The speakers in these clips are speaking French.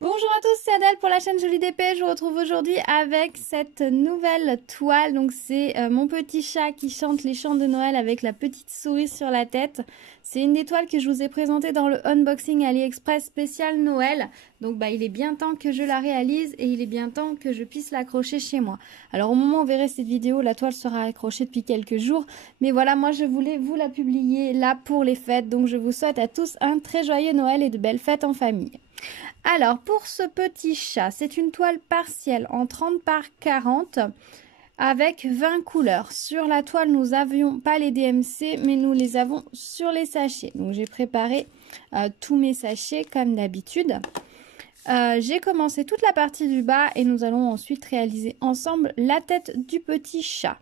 Bonjour à tous, c'est Adèle pour la chaîne Jolie d'Épée. Je vous retrouve aujourd'hui avec cette nouvelle toile. Donc c'est mon petit chat qui chante les chants de Noël avec la petite souris sur la tête. C'est une des toiles que je vous ai présentées dans le unboxing AliExpress spécial Noël. Donc il est bien temps que je la réalise et il est bien temps que je puisse l'accrocher chez moi. Alors au moment où vous verrez cette vidéo, la toile sera accrochée depuis quelques jours. Mais voilà, moi je voulais vous la publier là pour les fêtes. Donc je vous souhaite à tous un très joyeux Noël et de belles fêtes en famille. Alors, pour ce petit chat, c'est une toile partielle en 30 par 40 avec 20 couleurs. Sur la toile, nous n'avions pas les DMC, mais nous les avons sur les sachets. Donc, j'ai préparé tous mes sachets comme d'habitude. J'ai commencé toute la partie du bas et nous allons ensuite réaliser ensemble la tête du petit chat.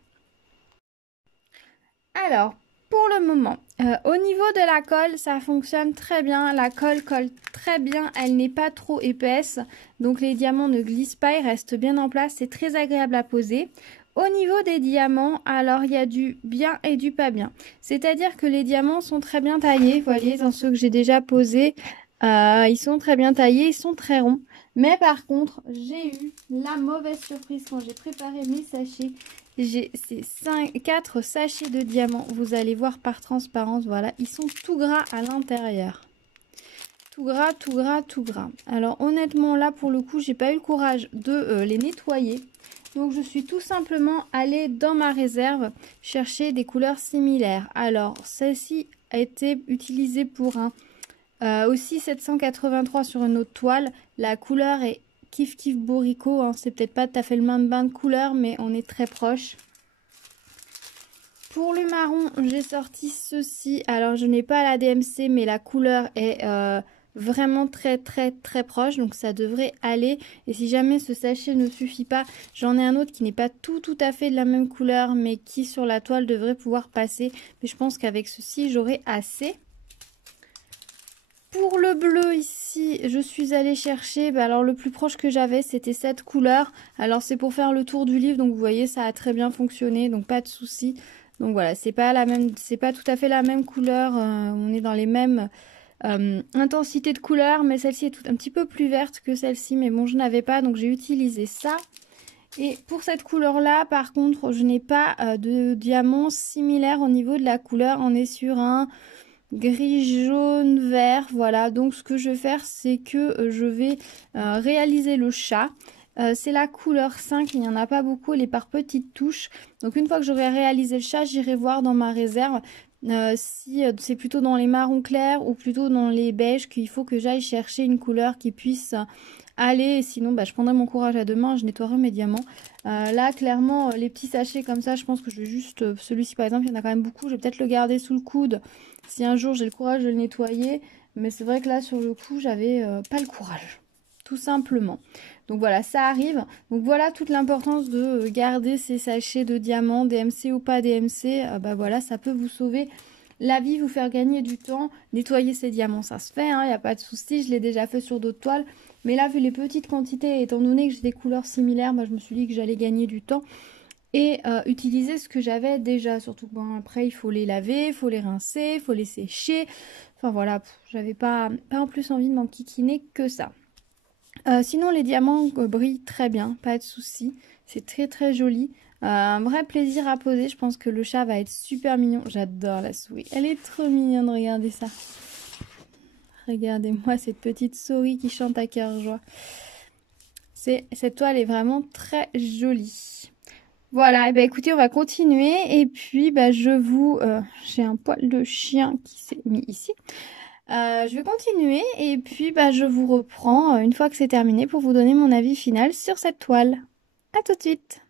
Alors, pour le moment, au niveau de la colle, ça fonctionne très bien. La colle colle très bien, elle n'est pas trop épaisse. Donc les diamants ne glissent pas, ils restent bien en place. C'est très agréable à poser. Au niveau des diamants, alors il y a du bien et du pas bien. C'est-à-dire que les diamants sont très bien taillés. Vous voyez, dans ceux que j'ai déjà posés, ils sont très bien taillés, ils sont très ronds. Mais par contre, j'ai eu la mauvaise surprise quand j'ai préparé mes sachets. J'ai ces 4 sachets de diamants, vous allez voir par transparence, voilà, ils sont tout gras à l'intérieur. Tout gras, tout gras, tout gras. Alors honnêtement là pour le coup, j'ai pas eu le courage de les nettoyer. Donc je suis tout simplement allée dans ma réserve chercher des couleurs similaires. Alors celle-ci a été utilisée pour un aussi 783 sur une autre toile. La couleur est Kif Kif Bourricot, hein. C'est peut-être pas tout à fait le même bain de couleur, mais on est très proche. Pour le marron, j'ai sorti ceci. Alors, je n'ai pas la DMC, mais la couleur est vraiment très proche. Donc, ça devrait aller. Et si jamais ce sachet ne suffit pas, j'en ai un autre qui n'est pas tout à fait de la même couleur, mais qui sur la toile devrait pouvoir passer. Mais je pense qu'avec ceci, j'aurai assez. Pour le bleu ici, je suis allée chercher, alors le plus proche que j'avais c'était cette couleur. Alors c'est pour faire le tour du livre, donc vous voyez ça a très bien fonctionné, donc pas de souci. Donc voilà, c'est pas tout à fait la même couleur, on est dans les mêmes intensités de couleur, mais celle-ci est un petit peu plus verte que celle-ci, mais bon je n'avais pas, donc j'ai utilisé ça. Et pour cette couleur là, par contre, je n'ai pas de diamant similaire au niveau de la couleur, on est sur un gris, jaune, vert, voilà. Donc ce que je vais faire, c'est que je vais réaliser le chat. C'est la couleur 5, il n'y en a pas beaucoup, elle est par petites touches. Donc une fois que j'aurai réalisé le chat, j'irai voir dans ma réserve si c'est plutôt dans les marrons clairs ou plutôt dans les beiges qu'il faut que j'aille chercher une couleur qui puisse aller. Sinon, je prendrai mon courage à deux mains, je nettoierai mes diamants. Là, clairement, les petits sachets comme ça, je pense que je vais juste... celui-ci, par exemple, il y en a quand même beaucoup. Je vais peut-être le garder sous le coude si un jour j'ai le courage de le nettoyer. Mais c'est vrai que là, sur le coup, j'avais pas le courage. Tout simplement. Donc voilà, ça arrive. Donc voilà toute l'importance de garder ces sachets de diamants, DMC ou pas DMC. Voilà, ça peut vous sauver la vie, vous faire gagner du temps. Nettoyer ces diamants, ça se fait, il n'y a pas de souci. Je l'ai déjà fait sur d'autres toiles. Mais là, vu les petites quantités, étant donné que j'ai des couleurs similaires, je me suis dit que j'allais gagner du temps. Et utiliser ce que j'avais déjà. Surtout que après, il faut les laver, il faut les rincer, il faut les sécher. Enfin voilà, j'avais pas en plus envie de m'enquiquiner que ça. Sinon, les diamants brillent très bien, pas de souci. C'est très joli. Un vrai plaisir à poser. Je pense que le chat va être super mignon. J'adore la souris. Elle est trop mignonne, regardez ça. Regardez-moi cette petite souris qui chante à cœur joie. Cette toile est vraiment très jolie. Voilà, et écoutez, on va continuer. Et puis, j'ai un poil de chien qui s'est mis ici. Je vais continuer et puis je vous reprends une fois que c'est terminé pour vous donner mon avis final sur cette toile. À tout de suite.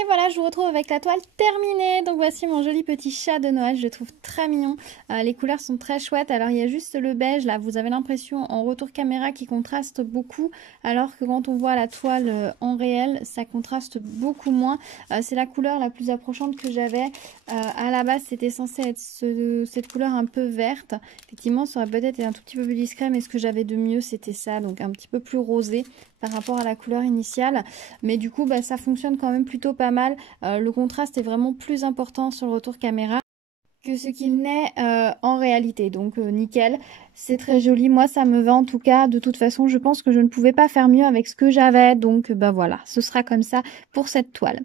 Et voilà, je vous retrouve avec la toile terminée. Donc voici mon joli petit chat de Noël, je le trouve très mignon. Les couleurs sont très chouettes. Alors il y a juste le beige là, vous avez l'impression en retour caméra qui contraste beaucoup. Alors que quand on voit la toile en réel, ça contraste beaucoup moins. C'est la couleur la plus approchante que j'avais. À la base c'était censé être cette couleur un peu verte. Effectivement ça aurait peut-être été un tout petit peu plus discret, mais ce que j'avais de mieux c'était ça. Donc un petit peu plus rosé par rapport à la couleur initiale. Mais du coup ça fonctionne quand même plutôt pas mal. Le contraste est vraiment plus important sur le retour caméra que ce qu'il n'est en réalité. Donc nickel, c'est très joli. Moi ça me va en tout cas. De toute façon je pense que je ne pouvais pas faire mieux avec ce que j'avais. Donc voilà, ce sera comme ça pour cette toile.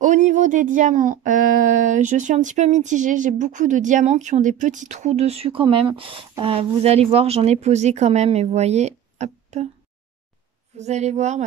Au niveau des diamants, je suis un petit peu mitigée. J'ai beaucoup de diamants qui ont des petits trous dessus quand même. Vous allez voir, j'en ai posé quand même. Et vous voyez, hop. Vous allez voir,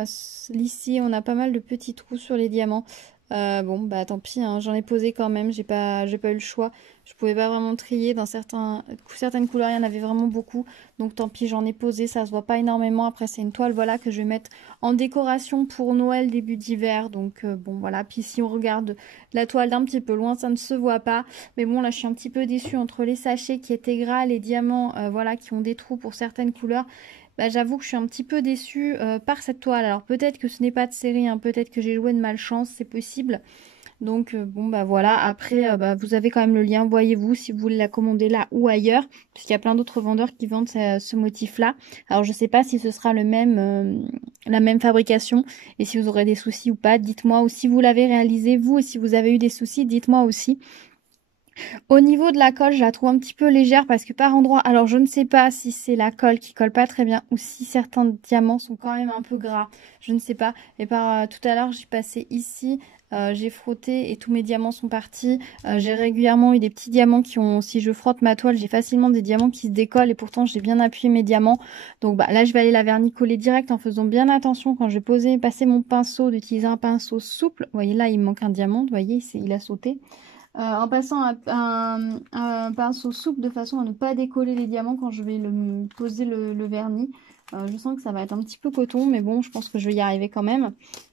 ici on a pas mal de petits trous sur les diamants. Bon bah tant pis, hein, j'en ai posé quand même, j'ai pas eu le choix. Je pouvais pas vraiment trier, dans certaines couleurs il y en avait vraiment beaucoup. Donc tant pis, j'en ai posé, ça se voit pas énormément. Après c'est une toile voilà que je vais mettre en décoration pour Noël, début d'hiver. Donc bon voilà, puis si on regarde la toile d'un petit peu loin, ça ne se voit pas. Mais bon là je suis un petit peu déçue entre les sachets qui étaient gras, les diamants voilà qui ont des trous pour certaines couleurs. J'avoue que je suis un petit peu déçue par cette toile. Alors peut-être que ce n'est pas de série, hein, peut-être que j'ai joué de malchance, c'est possible. Donc bon voilà, après vous avez quand même le lien, voyez-vous, si vous voulez la commander là ou ailleurs, puisqu'il y a plein d'autres vendeurs qui vendent ce motif-là. Alors je sais pas si ce sera la même fabrication et si vous aurez des soucis ou pas, dites-moi. Ou si vous l'avez réalisé vous et si vous avez eu des soucis, dites-moi aussi. Au niveau de la colle, je la trouve un petit peu légère parce que par endroit, alors je ne sais pas si c'est la colle qui colle pas très bien ou si certains diamants sont quand même un peu gras, je ne sais pas. Et tout à l'heure, j'ai passé ici, j'ai frotté et tous mes diamants sont partis. J'ai régulièrement eu des petits diamants si je frotte ma toile, j'ai facilement des diamants qui se décollent et pourtant j'ai bien appuyé mes diamants. Donc là, je vais aller la vernicoller direct en faisant bien attention quand je vais passer mon pinceau, d'utiliser un pinceau souple. Vous voyez là, il me manque un diamant, vous voyez, il a sauté. En passant un pinceau souple de façon à ne pas décoller les diamants quand je vais poser le vernis. Je sens que ça va être un petit peu coton, mais bon, je pense que je vais y arriver quand même.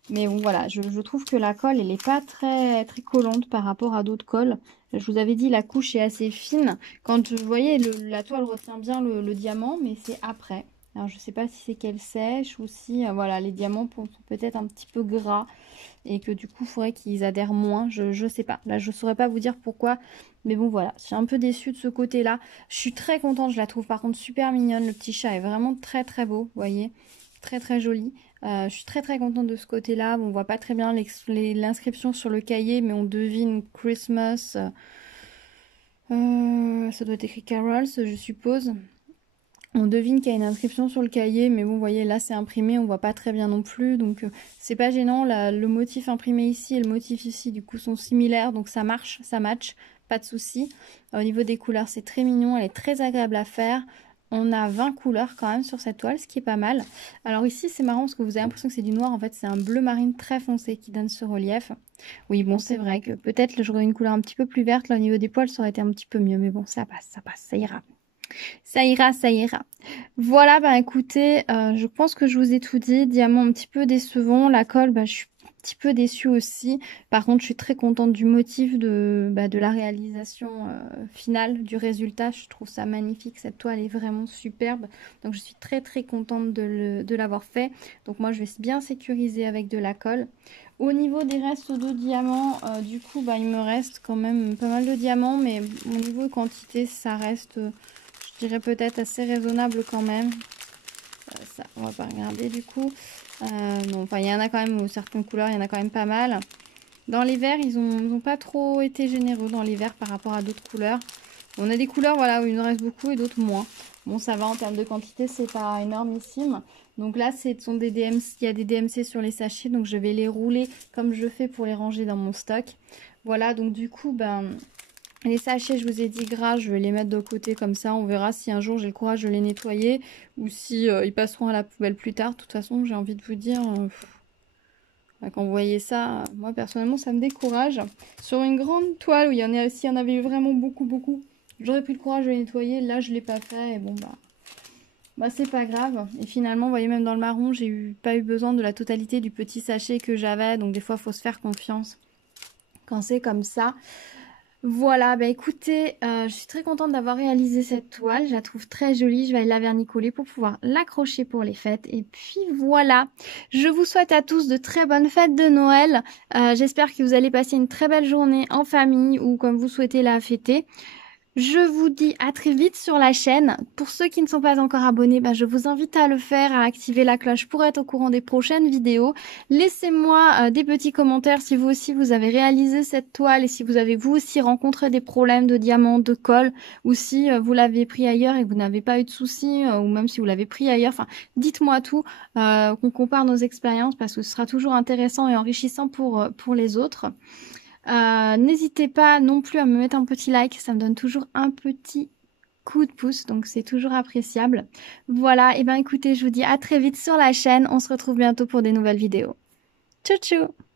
Mais bon, voilà, je trouve que la colle, elle n'est pas très, très collante par rapport à d'autres colles. Je vous avais dit, la couche est assez fine. Quand vous voyez, la toile retient bien le diamant, mais c'est après. Alors, je ne sais pas si c'est qu'elle sèche ou si, voilà, les diamants sont peut-être un petit peu gras et que du coup, il faudrait qu'ils adhèrent moins. Je sais pas. Là, je saurais pas vous dire pourquoi. Mais bon, voilà. Je suis un peu déçue de ce côté-là. Je suis très contente. Je la trouve par contre super mignonne. Le petit chat est vraiment très très beau. Vous voyez, très très joli. Je suis très très contente de ce côté-là. Bon, on voit pas très bien l'inscription sur le cahier, mais on devine Christmas. Ça doit être écrit Carols, je suppose. On devine qu'il y a une inscription sur le cahier, mais bon, vous voyez, là, c'est imprimé, on voit pas très bien non plus, donc c'est pas gênant. Le motif imprimé ici et le motif ici, du coup, sont similaires, donc ça marche, ça match, pas de souci. Au niveau des couleurs, c'est très mignon, elle est très agréable à faire. On a 20 couleurs quand même sur cette toile, ce qui est pas mal. Alors ici, c'est marrant parce que vous avez l'impression que c'est du noir. En fait, c'est un bleu marine très foncé qui donne ce relief. Oui, bon, c'est vrai que peut-être j'aurais une couleur un petit peu plus verte. Là, au niveau des poils, ça aurait été un petit peu mieux. Mais bon, ça passe, ça ira. Ça ira, ça ira. Voilà, bah écoutez, je pense que je vous ai tout dit. Diamant un petit peu décevant. La colle, je suis un petit peu déçue aussi. Par contre, je suis très contente du motif de la réalisation finale, du résultat. Je trouve ça magnifique. Cette toile est vraiment superbe. Donc, je suis très très contente de l'avoir fait. Donc, moi, je vais bien sécuriser avec de la colle. Au niveau des restes de diamants, du coup, il me reste quand même pas mal de diamants. Mais au niveau de quantité, ça reste... je dirais peut-être assez raisonnable quand même. Ça, on va pas regarder du coup. Non, enfin, il y en a quand même, certaines couleurs, il y en a quand même pas mal. Dans les verts, ils ont pas trop été généreux dans les verts par rapport à d'autres couleurs. On a des couleurs voilà, où il en reste beaucoup et d'autres moins. Bon, ça va en termes de quantité, c'est pas énormissime. Donc là, il y a des DMC sur les sachets, donc je vais les rouler comme je fais pour les ranger dans mon stock. Voilà, donc du coup, les sachets, je vous ai dit gras, je vais les mettre de côté comme ça. On verra si un jour j'ai le courage de les nettoyer ou si ils passeront à la poubelle plus tard. De toute façon, j'ai envie de vous dire, quand vous voyez ça, moi personnellement, ça me décourage. Sur une grande toile où s'il y en avait eu vraiment beaucoup, j'aurais pris le courage de les nettoyer. Là, je l'ai pas fait et bon, c'est pas grave. Et finalement, vous voyez, même dans le marron, pas eu besoin de la totalité du petit sachet que j'avais. Donc des fois, il faut se faire confiance. quand c'est comme ça. Voilà, bah écoutez, je suis très contente d'avoir réalisé cette toile. Je la trouve très jolie. Je vais aller la vernicoller pour pouvoir l'accrocher pour les fêtes. Et puis voilà. Je vous souhaite à tous de très bonnes fêtes de Noël. J'espère que vous allez passer une très belle journée en famille ou comme vous souhaitez la fêter. Je vous dis à très vite sur la chaîne. Pour ceux qui ne sont pas encore abonnés, bah, je vous invite à le faire, à activer la cloche pour être au courant des prochaines vidéos. Laissez-moi des petits commentaires si vous aussi vous avez réalisé cette toile et si vous avez vous aussi rencontré des problèmes de diamants, de colle, ou si vous l'avez pris ailleurs et que vous n'avez pas eu de soucis, ou même si vous l'avez pris ailleurs. Enfin, dites-moi tout, qu'on compare nos expériences parce que ce sera toujours intéressant et enrichissant pour les autres. N'hésitez pas non plus à me mettre un petit like, ça me donne toujours un petit coup de pouce, donc c'est toujours appréciable. Voilà, et ben écoutez, je vous dis à très vite sur la chaîne, on se retrouve bientôt pour des nouvelles vidéos. Ciao ciao!